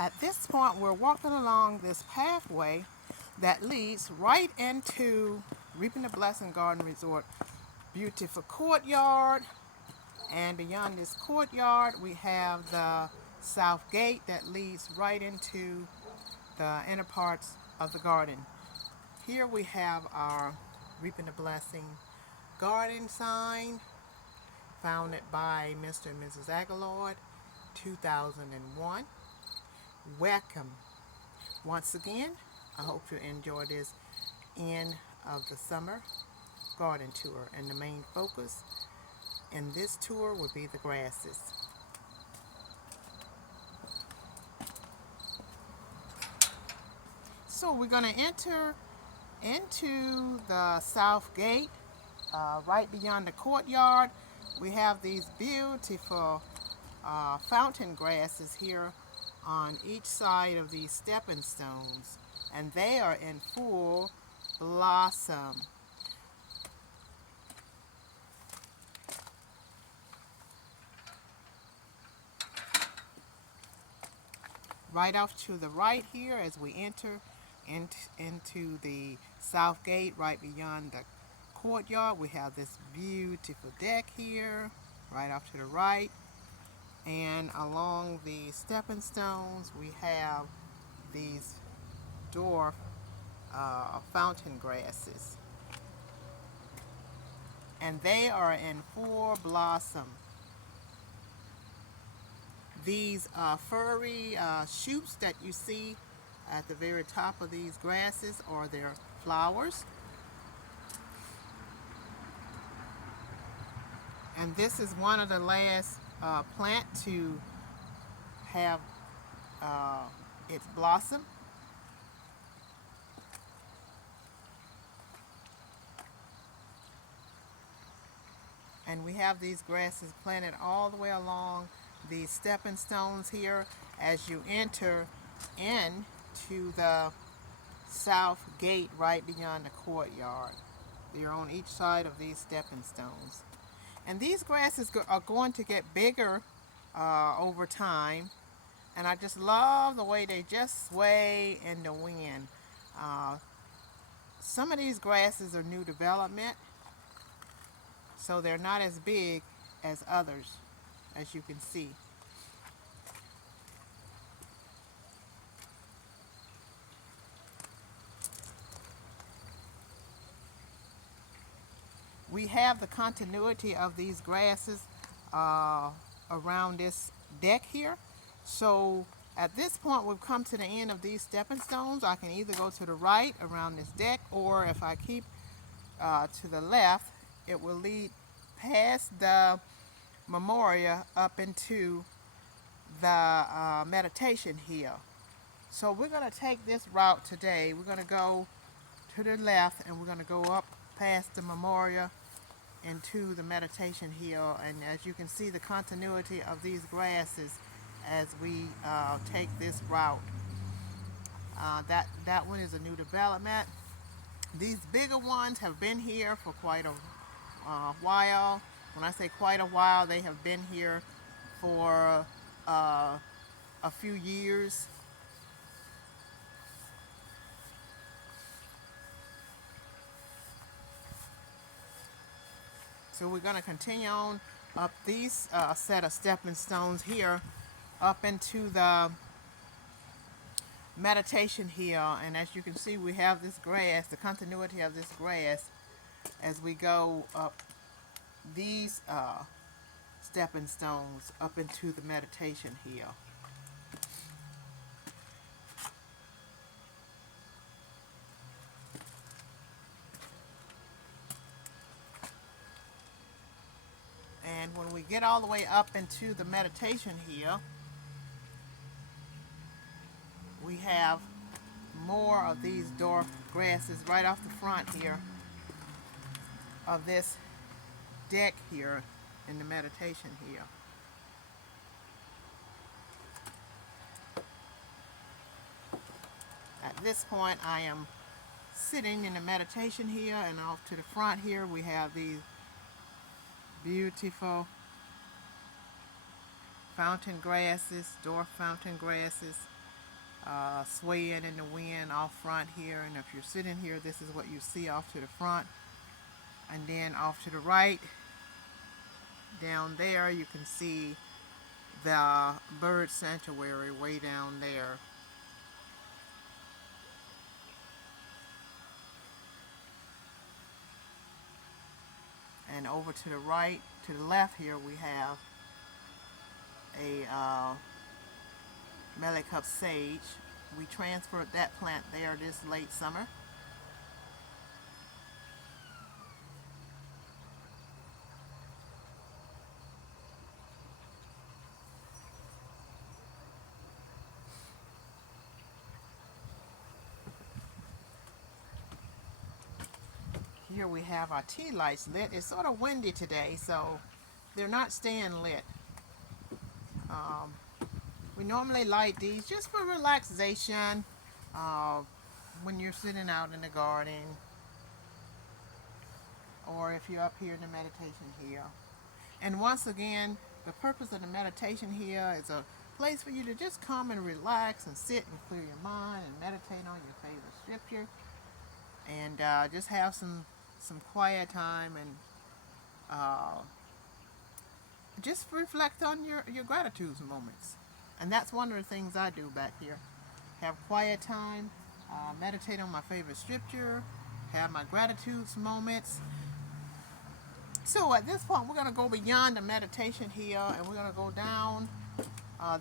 At this point, we're walking along this pathway that leads right into Reaping the Blessing Garden Resort. Beautiful courtyard, and beyond this courtyard, we have the south gate that leads right into the inner parts of the garden. Here we have our Reaping the Blessing garden sign, founded by Mr. and Mrs. Aguillard, 2001. Welcome. Once again, I hope you enjoy this end of the summer garden tour, and the main focus in this tour will be the grasses. So we're going to enter into the south gate. Right beyond the courtyard, we have these beautiful fountain grasses here on each side of these stepping stones, and they are in full blossom. Right off to the right here, as we enter into the south gate, right beyond the courtyard, we have this beautiful deck here, right off to the right. And along the stepping stones, we have these dwarf fountain grasses, and they are in full blossom. These furry shoots that you see at the very top of these grasses are their flowers. And this is one of the last plant to have its blossom. And we have these grasses planted all the way along these stepping stones here as you enter into the south gate right beyond the courtyard. They're on each side of these stepping stones. And these grasses are going to get bigger over time. And I just love the way they just sway in the wind. Some of these grasses are new development, so they're not as big as others, as you can see. We have the continuity of these grasses around this deck here. So at this point, we've come to the end of these stepping stones. I can either go to the right around this deck, or if I keep to the left, it will lead past the memorial up into the meditation hill. So we're going to take this route today. We're going to go to the left, and we're going to go up past the memorial into the meditation hill. And as you can see, the continuity of these grasses as we take this route. That one is a new development. These bigger ones have been here for quite a while. When I say quite a while, they have been here for a few years. So we're going to continue on up these set of stepping stones here up into the meditation hill. And as you can see, we have this grass, the continuity of this grass, as we go up these stepping stones up into the meditation hill. And when we get all the way up into the meditation hill, we have more of these dwarf grasses right off the front here of this deck here in the meditation hill. At this point, I am sitting in the meditation hill, and off to the front here we have these beautiful fountain grasses, dwarf fountain grasses, swaying in the wind off front here. And if you're sitting here, this is what you see off to the front. And then off to the right, down there, you can see the bird sanctuary way down there. And over to the right, to the left here, we have a mealy cup sage. We transferred that plant there this late summer. Here we have our tea lights lit. It's sort of windy today, so they're not staying lit. We normally light these just for relaxation when you're sitting out in the garden, or if you're up here in the meditation here. And once again, the purpose of the meditation here is a place for you to just come and relax and sit and clear your mind and meditate on your favorite scripture, and just have some quiet time, and just reflect on your gratitude moments. And that's one of the things I do back here. Have quiet time, meditate on my favorite scripture, have my gratitude moments. So at this point, we're going to go beyond the meditation here, and we're going to go down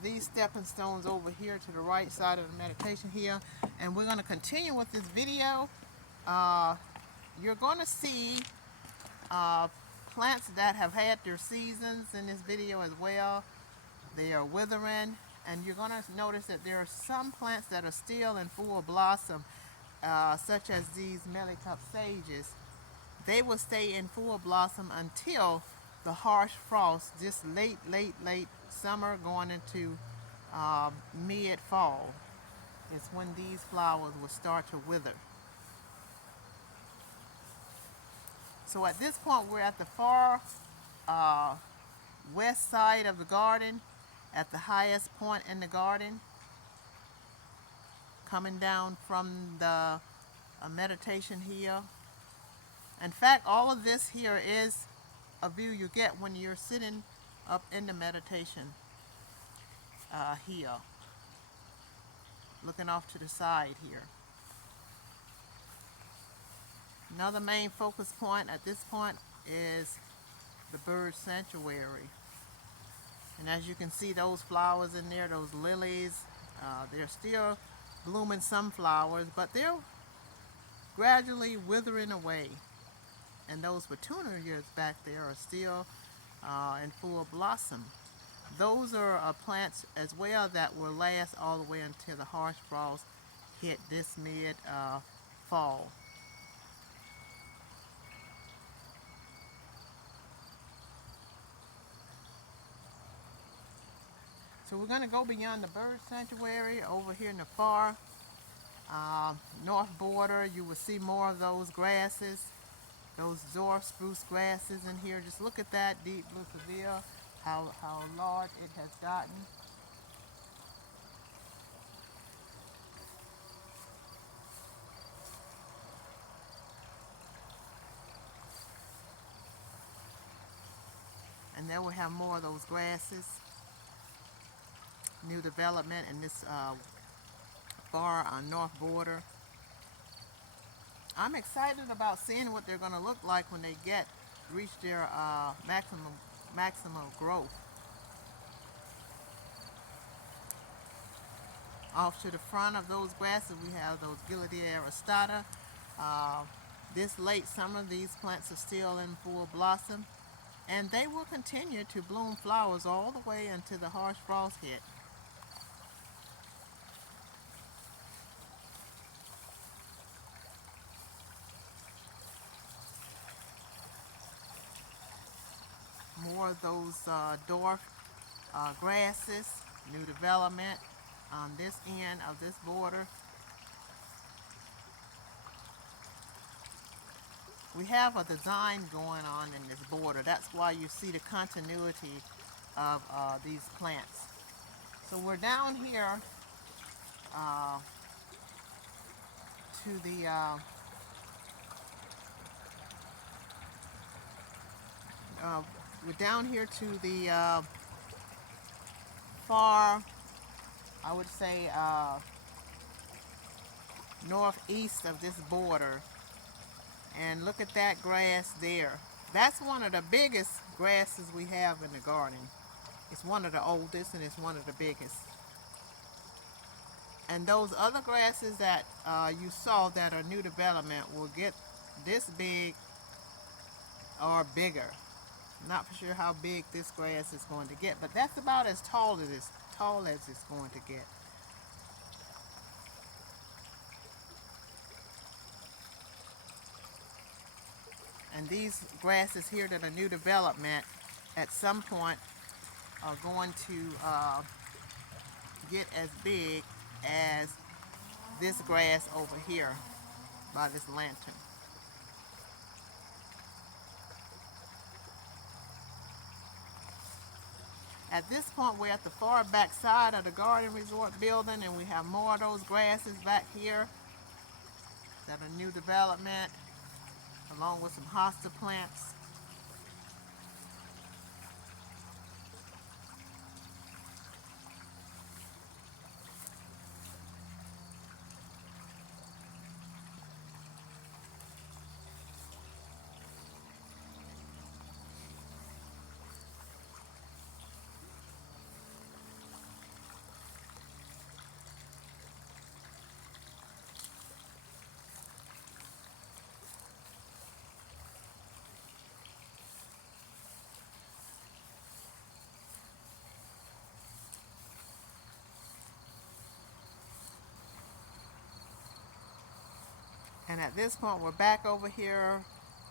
these stepping stones over here to the right side of the meditation here, and we're going to continue with this video. You're going to see plants that have had their seasons in this video as well. They are withering, and you're going to notice that there are some plants that are still in full blossom, such as these mealy cup sages. They will stay in full blossom until the harsh frost, this late summer going into mid-fall, is when these flowers will start to wither. So at this point, we're at the far west side of the garden, at the highest point in the garden, coming down from the meditation here. In fact, all of this here is a view you get when you're sitting up in the meditation here, looking off to the side here. Another main focus point at this point is the bird sanctuary. And as you can see, those flowers in there, those lilies, they're still blooming some flowers, but they're gradually withering away. And those petunias back there are still in full blossom. Those are plants as well that will last all the way until the harsh frost hit this mid-fall. So we're going to go beyond the bird sanctuary over here in the far north border. You will see more of those grasses, those dwarf spruce grasses in here. Just look at that deep blue severe, how large it has gotten. And then we have more of those grasses. New development in this far north border. I'm excited about seeing what they're going to look like when they reach their maximum growth. Off to the front of those grasses, we have those Aguillard aristata. This late summer, these plants are still in full blossom, and they will continue to bloom flowers all the way until the harsh frost hit. More of those dwarf grasses, new development on this end of this border. We have a design going on in this border. That's why you see the continuity of these plants. So we're down here uh, to the we're down here to the far, I would say, northeast of this border. And look at that grass there. That's one of the biggest grasses we have in the garden. It's one of the oldest and it's one of the biggest. And those other grasses that you saw that are new development will get this big or bigger. Not for sure how big this grass is going to get, but that's about as tall as it's going to get. And these grasses here that are new development at some point are going to get as big as this grass over here by this lantern. At this point, we're at the far back side of the garden resort building, and we have more of those grasses back here that are new development, along with some hosta plants. And at this point, we're back over here,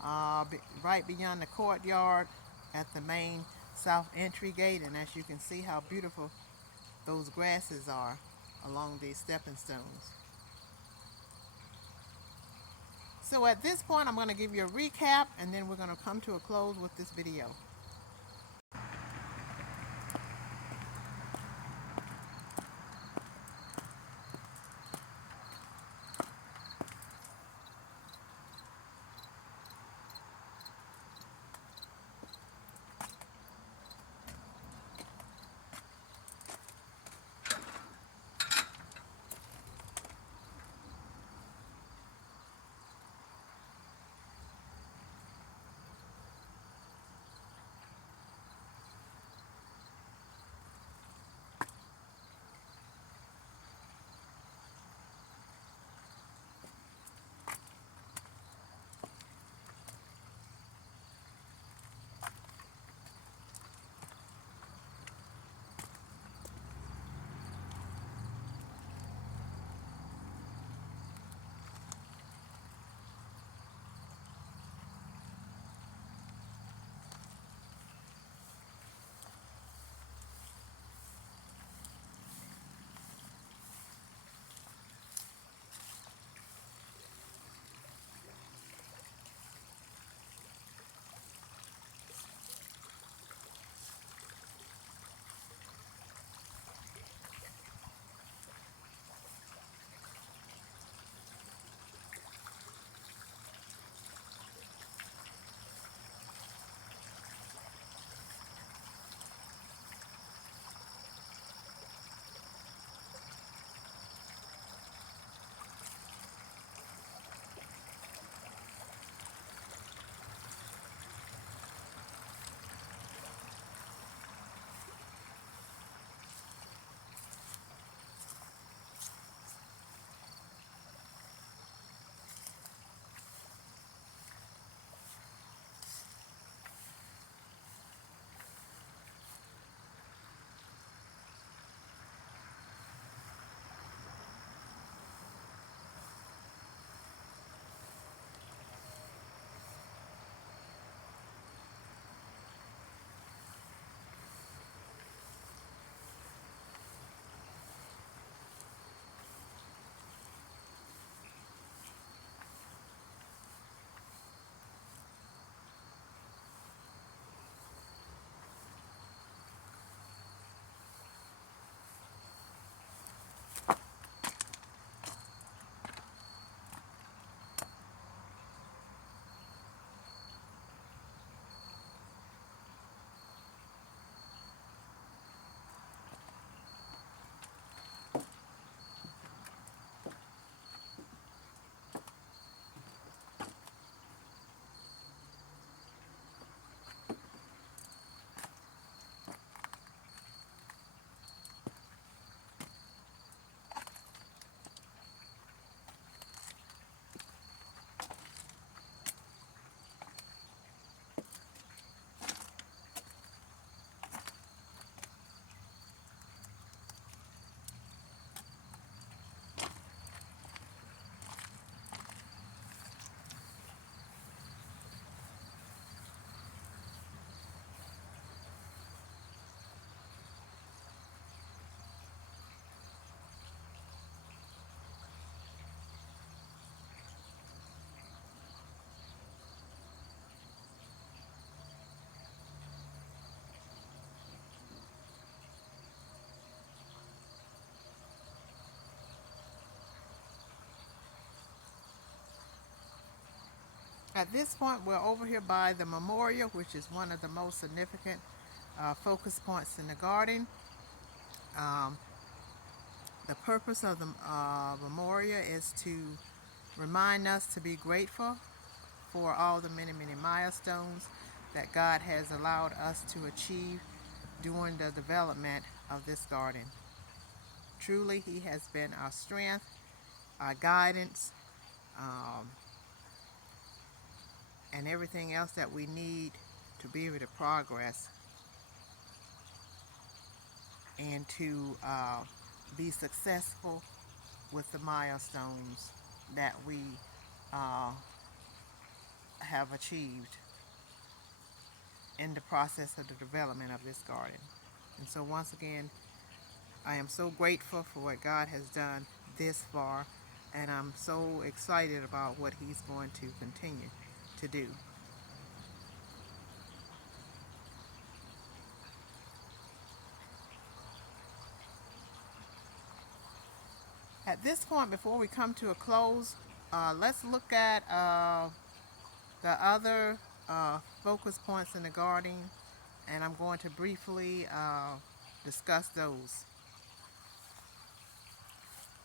right beyond the courtyard at the main south entry gate. And as you can see how beautiful those grasses are along these stepping stones. So at this point, I'm going to give you a recap, and then we're going to come to a close with this video. At this point, we're over here by the memorial, which is one of the most significant focus points in the garden. Um, the purpose of the memorial is to remind us to be grateful for all the many, many milestones that God has allowed us to achieve during the development of this garden. Truly, He has been our strength, our guidance, um, and everything else that we need to be able to progress and to be successful with the milestones that we uh, have achieved in the process of the development of this garden. And so once again, I am so grateful for what God has done this far, and I'm so excited about what He's going to continue to do. At this point, before we come to a close, let's look at the other focus points in the garden, and I'm going to briefly discuss those.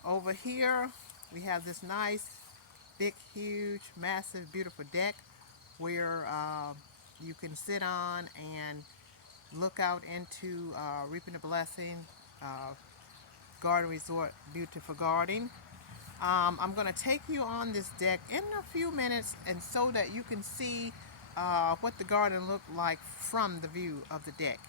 Over here, we have this nice, big, huge, massive, beautiful deck where you can sit on and look out into Reaping the Blessing Garden Resort Beautiful Garden. I'm going to take you on this deck in a few minutes, and so that you can see what the garden looked like from the view of the deck.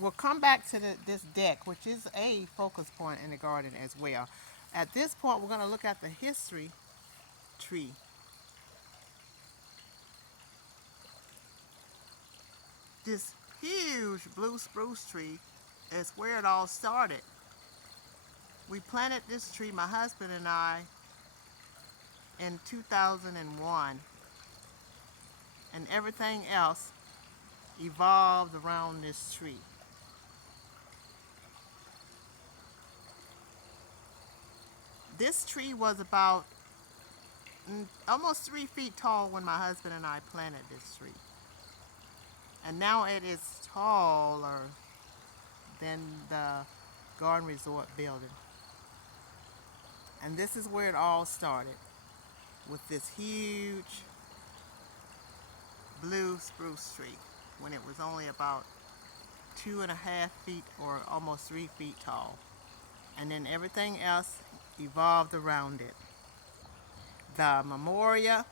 We'll come back to this deck, which is a focus point in the garden as well. At this point, we're going to look at the history tree. This huge blue spruce tree is where it all started. We planted this tree, my husband and I, in 2001, and everything else evolved around this tree. This tree was about almost 3 feet tall when my husband and I planted this tree. And now it is taller than the garden resort building. And this is where it all started, with this huge blue spruce tree when it was only about 2.5 feet or almost 3 feet tall. And then everything else evolved around it. The memorial,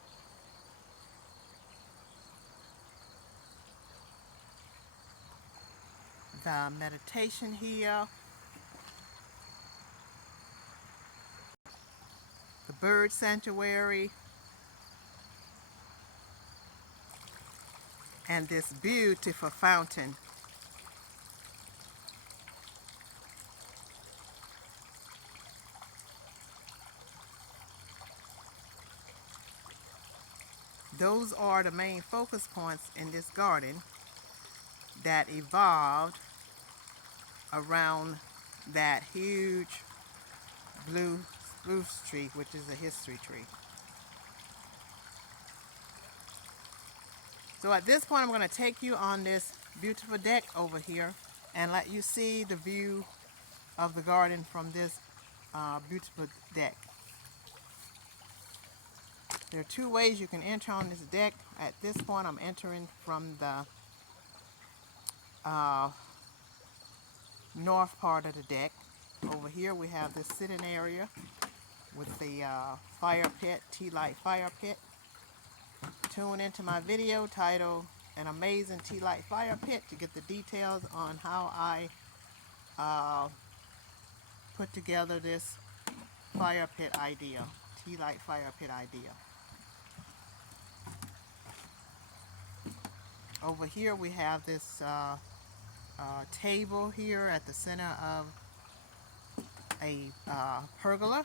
the meditation here, the bird sanctuary, and this beautiful fountain. Those are the main focus points in this garden that evolved around that huge blue spruce tree, which is a history tree. So at this point, I'm going to take you on this beautiful deck over here and let you see the view of the garden from this beautiful deck. There are two ways you can enter on this deck. At this point, I'm entering from the north part of the deck. Over here we have this sitting area with the fire pit, tea light fire pit. Tune into my video titled An Amazing Tea Light Fire Pit to get the details on how I put together this fire pit idea, tea light fire pit idea. Over here we have this table here at the center of a pergola.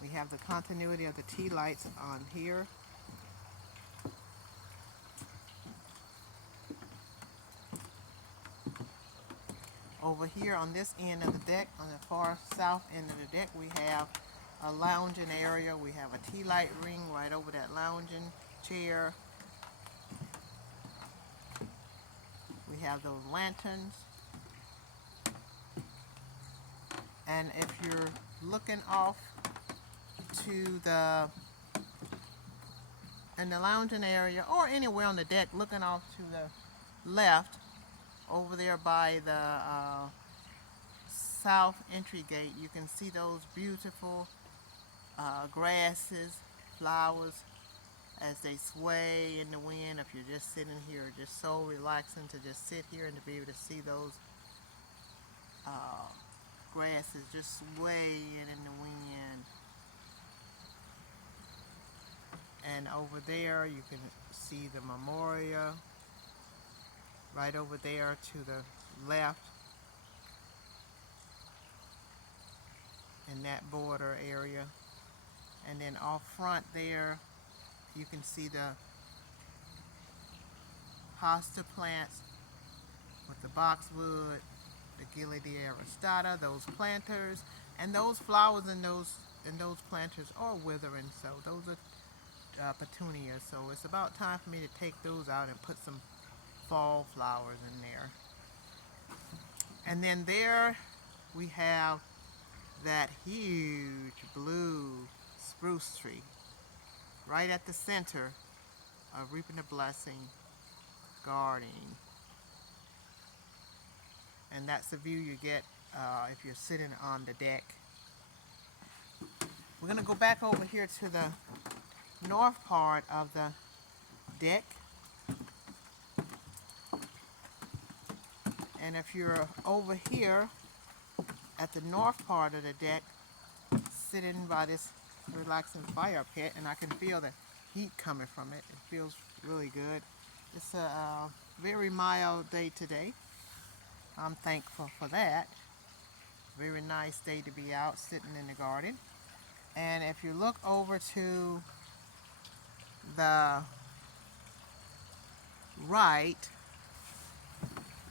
We have the continuity of the tea lights on here. Over here on this end of the deck, on the far south end of the deck, we have a lounging area. We have a tea light ring right over that lounging chair. We have those lanterns. And if you're looking off to the in the lounging area or anywhere on the deck, looking off to the left, over there by the south entry gate, you can see those beautiful grasses, flowers as they sway in the wind. If you're just sitting here, just so relaxing to just sit here and to be able to see those grasses just swaying in the wind. And over there you can see the memorial right over there to the left in that border area. And then off front there you can see the hosta plants with the boxwood, the Aguillard aristata, those planters, and those flowers in those planters are withering, so those are petunias. So it's about time for me to take those out and put some fall flowers in there. And then there we have that huge blue spruce tree right at the center of Reaping the Blessing gardening. And that's the view you get if you're sitting on the deck. We're going to go back over here to the north part of the deck. And if you're over here at the north part of the deck, sitting by this relaxing fire pit, and I can feel the heat coming from it. It feels really good. It's a very mild day today. I'm thankful for that. Very nice day to be out sitting in the garden. And if you look over to the right,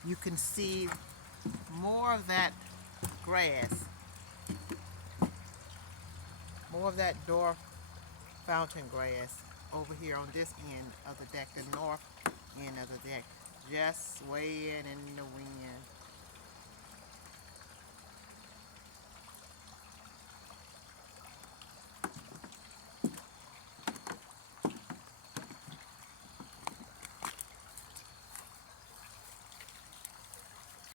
you can see more of that grass, more of that dwarf fountain grass over here on this end of the deck, the north end of the deck, just swaying in the wind.